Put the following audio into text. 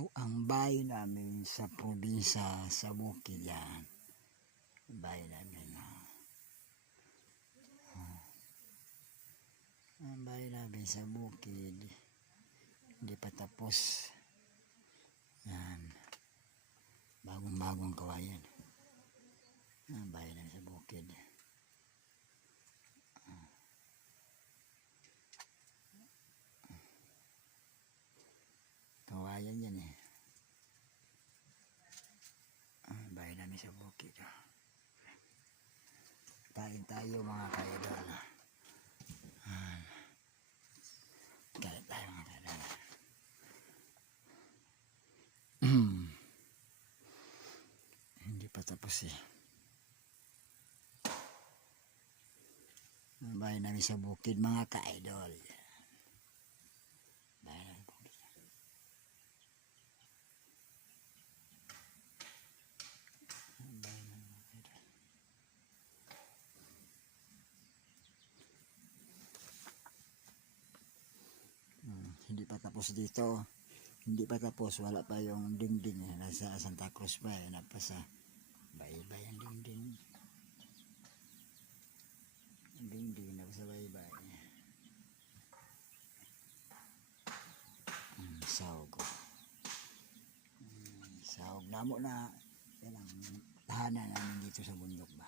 Ito ang bahay namin sa probinsya sa bukid yan. Bahay namin na. Ang bahay namin sa bukid. Hindi pa tapos. Yan. Bagong-bagong kawayan. Ang bahay namin sa bukid. Kawayan yan eh. Bahay namin sa bukid. Kain tayo mga kaidol. Kain tayo mga kaidol. Hindi pa tapos eh. Ang bahay namin sa bukid mga kaidol. Bahay namin sa bukid. Bahay namin mga kaidol. Hindi pa tapos dito. Hindi pa tapos. Wala pa yung dingding. Nasa Santa Cruz pa eh. Napasa. Baybay ang dingding. Ang dingding. Napasa baybay. Sahog. Sahog. Namo na. Yan ang tahanan namin dito sa bundok ba.